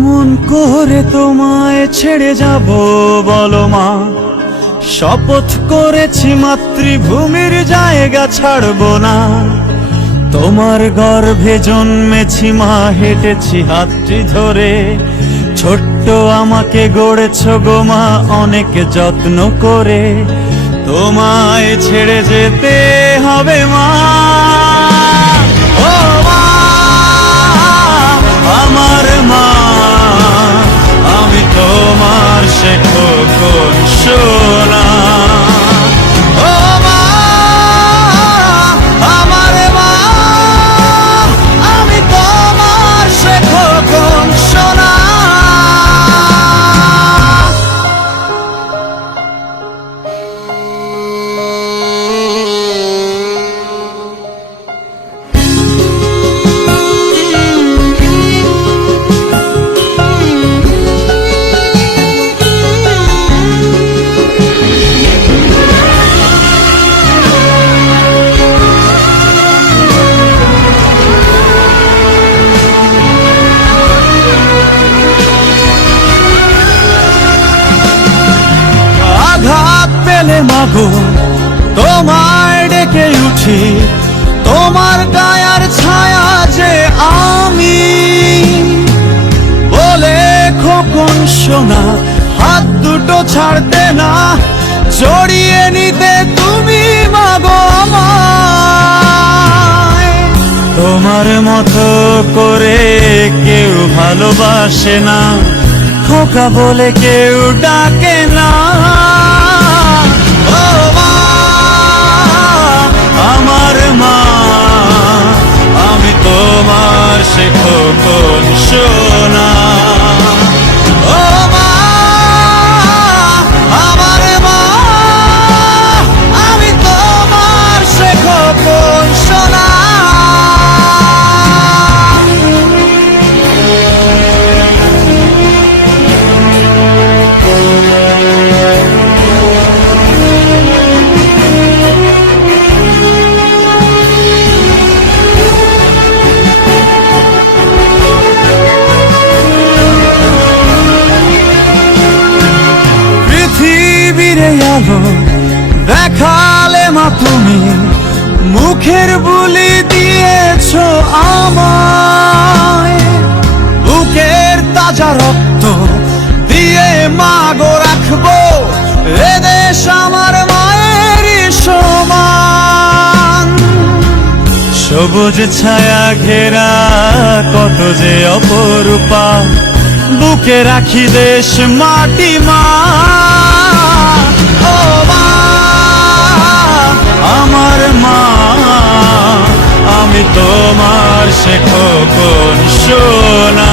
কেমন করে তোমায় ছেড়ে যাব বলো মা, শপথ করেছি মাতৃভূমির জায়গা ছাড়বো না। তোমার গর্ভে জন্মেছি মা, হেঁটেছি হাতটি ধরে, ছোট্ট আমাকে গড়েছ গো মা অনেক যত্ন করে। তোমায় ছেড়ে যেতে হবে মা, ও মা আমার মা, আমি তোমার সে খোকন সোনা। ও মা আমার মা, আমি তোমার সে খোকন সোনা। আঘাত পেলে মাগো তোমায় ডেকে উঠি, তোমার গায়ার ছায়া যে আমি বলে খোকন সোনা, হাত দুটো ছাড়তে না, জড়িয়ে নিতে তুমি মাগো আমায়। তোমার মতো করে কেউ ভালোবাসে না, খোকা বলে কেউ ডাকে না। ও মা আমার মা, আমি তোমার সে খোকন সোনা। ও মা আমার মা, আমি তোমার সে খোকন সোনা। আলো দেখালে মা তুমি, মুখের বুলি দিয়েছ আমায়, বুকের তাজা রক্ত দিয়ে মাগো রাখবো এ দেশ আমার মায়ের সমান। সবুজ ছায়া ঘেরা কত যে অপরূপা, বুকে রাখি দেশ মাটি মা। ও মা আমার মা, আমি তোমার সে খোকন সোনা।